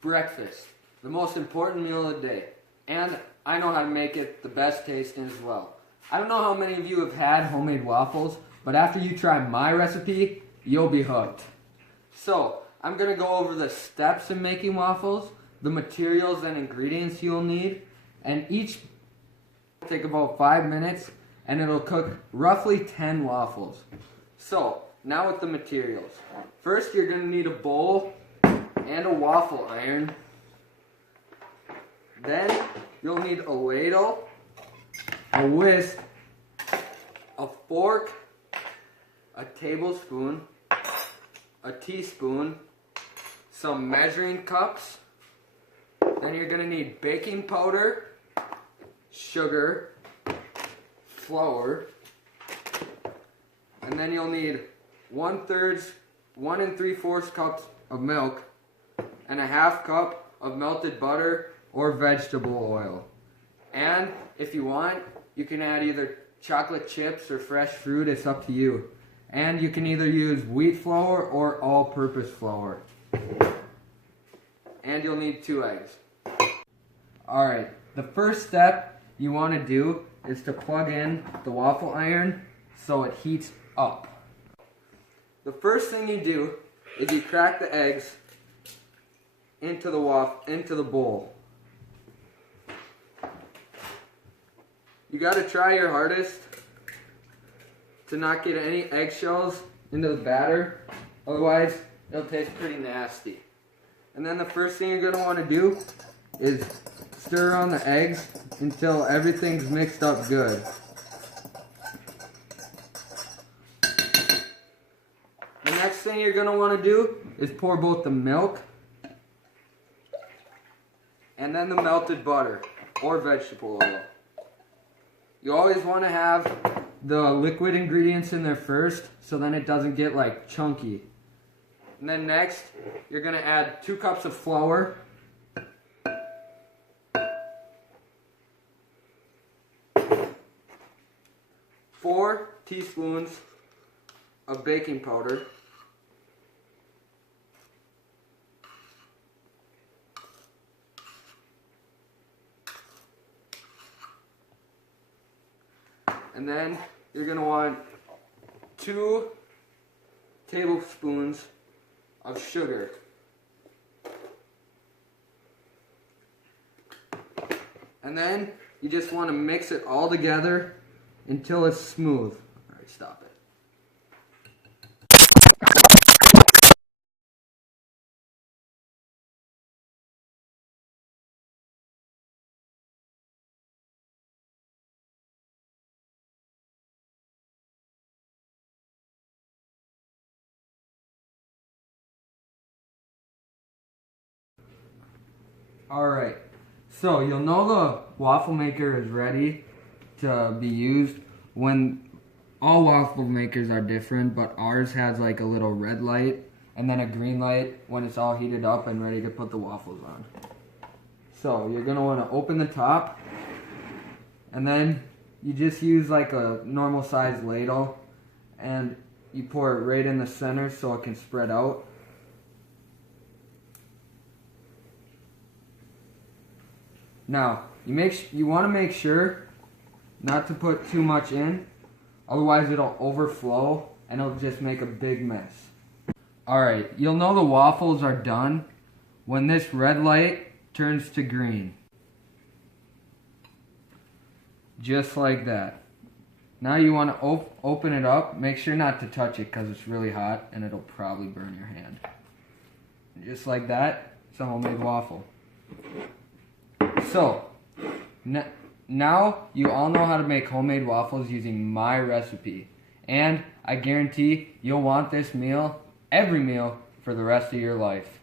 Breakfast, the most important meal of the day. And I know how to make it the best tasting as well. I don't know how many of you have had homemade waffles, but after you try my recipe, you'll be hooked. So, I'm going to go over the steps in making waffles, the materials and ingredients you'll need, and each will take about 5 minutes, and it'll cook roughly 10 waffles. So, now with the materials. First, you're going to need a bowl and a waffle iron. Then, you'll need a ladle, a whisk, a fork, a tablespoon, a teaspoon, some measuring cups. Then you're going to need baking powder, sugar, flour, and then you'll need 1 3/4 cups of milk and a 1/2 cup of melted butter or vegetable oil. And if you want, you can add either chocolate chips or fresh fruit, it's up to you. And you can either use wheat flour or all-purpose flour. And you'll need 2 eggs. Alright, the first step you want to do is to plug in the waffle iron so it heats up. The first thing you do is you crack the eggs into the bowl. You gotta try your hardest to not get any eggshells into the batter, otherwise it'll taste pretty nasty. And then the first thing you're gonna want to do is stir on the eggs until everything's mixed up good. The next thing you're gonna want to do is pour both the milk and then the melted butter or vegetable oil. You always want to have the liquid ingredients in there first, so then it doesn't get like chunky. And then next, you're going to add 2 cups of flour, 4 teaspoons of baking powder, and then you're going to want 2 tablespoons of sugar. And then you just want to mix it all together until it's smooth. Alright, stop it. Alright, so you'll know the waffle maker is ready to be used when all waffle makers are different, but ours has like a little red light and then a green light when it's all heated up and ready to put the waffles on. So you're going to want to open the top, and then you just use like a normal size ladle and you pour it right in the center so it can spread out. Now, you want to make sure not to put too much in, otherwise it'll overflow and it'll just make a big mess. Alright, you'll know the waffles are done when this red light turns to green. Just like that. Now you want to open it up. Make sure not to touch it because it's really hot and it'll probably burn your hand. Just like that, it's a homemade waffle. So, now you all know how to make homemade waffles using my recipe. And I guarantee you'll want this meal, every meal, for the rest of your life.